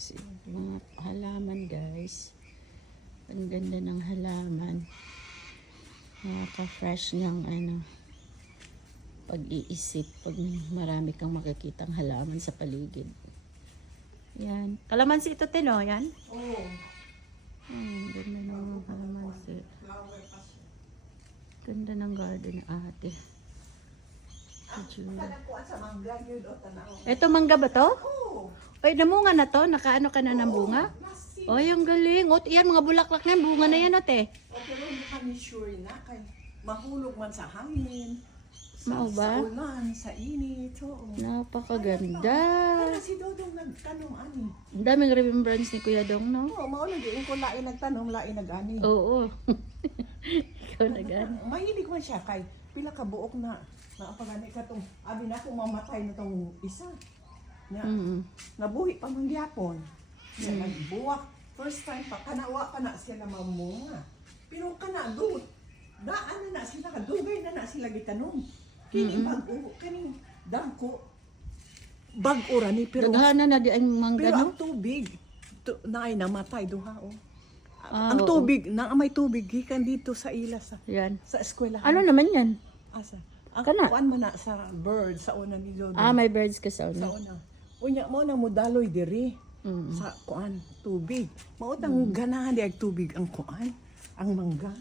Kasi mga halaman guys. Ang ganda ng halaman. Nakaka-fresh ng ano pag-iisip pag marami kang makikitang halaman sa paligid. Yan. Kalamansi ito, Tino, yan? Oo. Hmm, ganda ng kalamansi. Ganda ng garden ni ate. Itsura. Tanakuan sa mangga yun o tanaw. Ito, mangga ba to? Oy, namunga na to? Nakaano ka na ng bunga? Oy, ang galing. O, yan, mga bulaklak na yan. Bunga na yan, ate. O pero hindi kami sure na kay mahulog man sa hangin. Sa, Mao ba? Sa ulan, sa init. Oo. Napakaganda. Kaya si Dodong nagtanong ani. Ang daming remembrance ni Kuya Dong, no? Oo, mao diin ko lain nagtanong, lain nagani. Oo. Ikaw na gani. Mahilig man siya kay pila ka buok na naapagani ka tong abi na kung mamatay na tong isa. Nya, Mm. nabuhi pa man gyapon. Nya nagbuwak. First time pa kanawa pa na sila mamunga. Pero kana do daan na na sila dugay na na sila gitanong. Kini bag-o kani dangko bag-o ra ni pero Daghana na di ang mangga, pero ang tubig tu, na ay namatay duha oh. Ah, ang oo. tubig, na may tubig gikan dito sa ila sa Yan. sa eskwela. Ano naman yan? Asa? Ang Kana? kuan man na sa bird sa una ni Dodo. Ah, may birds ka sa sa una. Unya mo na mudaloy diri Mm. sa kuan tubig. Mao tang ganahan di ag tubig ang kuan, ang mangga.